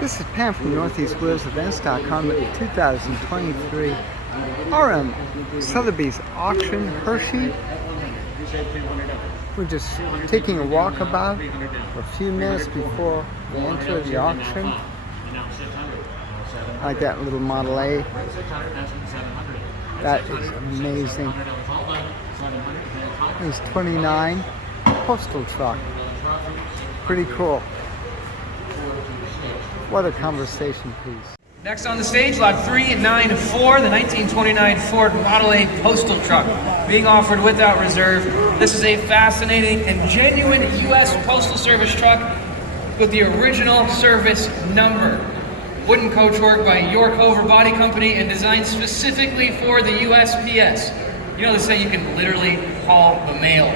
This is Pam from NortheastWheelsEvents.com with the 2023 RM Sotheby's auction, Hershey. We're just taking a walkabout for a few minutes before we enter the auction. I like that little Model A. That is amazing. It's 29 Postal truck. Pretty cool. What a conversation piece. Next on the stage, lot 394, the 1929 Ford Model A Postal truck, being offered without reserve. This is a fascinating and genuine U.S. Postal Service truck with the original service number. Wooden coachwork by York Hover Body Company and designed specifically for the USPS. You know, they say you can literally haul the mail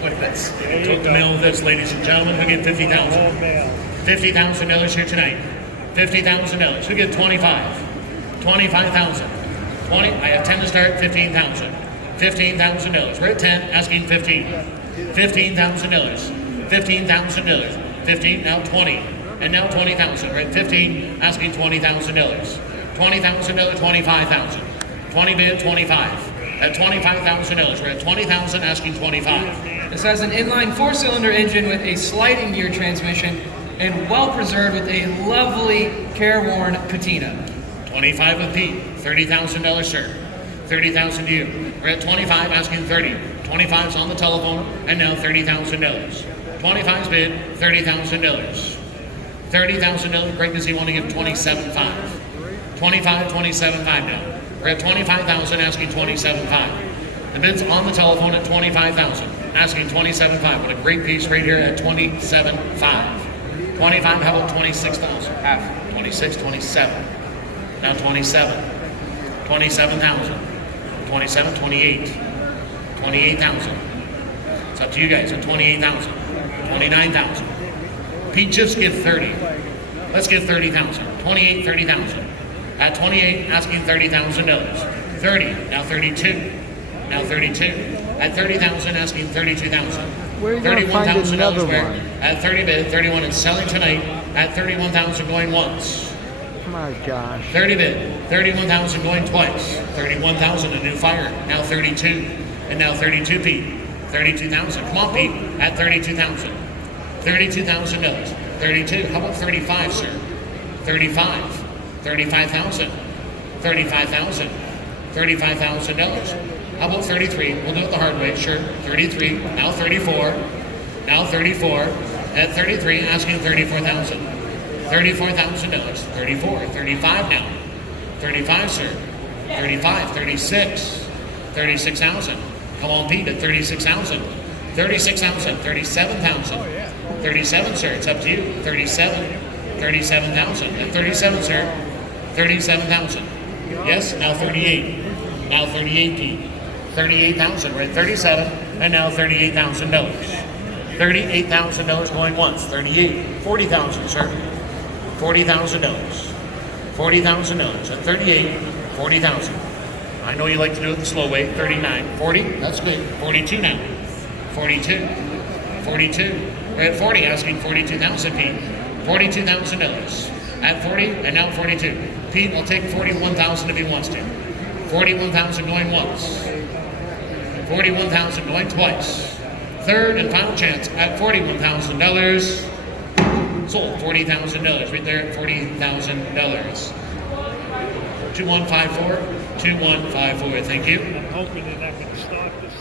with this. Took the mail with this, ladies and gentlemen. Who get $50,000? $50,000 here tonight. $50,000. Who get 25? 25,000. 20. I have 10 to start. 15,000. $15,000. We're at 10. Asking 15. $15,000. $15,000. 15. Now 20. And now 20,000. We're at 15. Asking $20,000. $20,000. 25,000. 20 bid. 25. At $25,000. We're at 20,000. Asking 25. This has an inline 4-cylinder engine with a sliding gear transmission and well preserved with a lovely careworn patina. 25 with Pete. $30,000, sir. 30,000 to you. We're at 25, asking 30. 25's on the telephone, and now $30,000. 25's bid, $30,000. $30,000. Greg, does he want to give 27.5? 27.5 now. We're at 25,000, asking 27.5. The bid's on the telephone at 25,000, asking 27.5. What a great piece right here at 27.5. 25, how about 26,000? Half. 26, 27. Now 27. 27,000. 27, 28. 28,000. It's up to you guys at 28,000. 29,000. Pete, just give 30. Let's give 30,000. 28, 30,000. At 28, asking $30,000. 30, now 32. Now 32. At 30,000, asking 32,000. $31,000 at 30 bid, 31 is selling tonight at 31,000 going once. My gosh. 30 bid, 31,000 going twice. 31,000 a new fire. Now 32, and now 32 Pete. 32,000. Come on Pete. At 32,000. $32,000. 32. How about 35, sir? 35. 35,000. 35,000. $35,000. How about 33? We'll do it the hard way, sure. 33, now 34, now 34. At 33, asking 34,000. $34,000. 34, 35 now. 35, sir. 35, 36. 36,000. Come on, Pete, at 36,000. 36,000, 37,000. 37, sir, it's up to you. 37, 37,000. At 37, sir. 37,000. Yes, now 38. Now 38, Pete. 38,000. We're at 37, and now $38,000. $38,000 going once. 38. 40,000, sir. $40,000. $40,000. At 38, 40,000. I know you like to do it the slow way. 39. 40. That's good. 42 now. 42. 42. We're at 40, asking 42,000, Pete. $42,000. At 40, and now 42. Pete will take 41,000 if he wants to. 41,000 going once. 41,000 going twice. Third and final chance at $41,000. Sold. $40,000 right there at $40,000. 2154. 2154. Thank you. I'm hoping they're not going to start this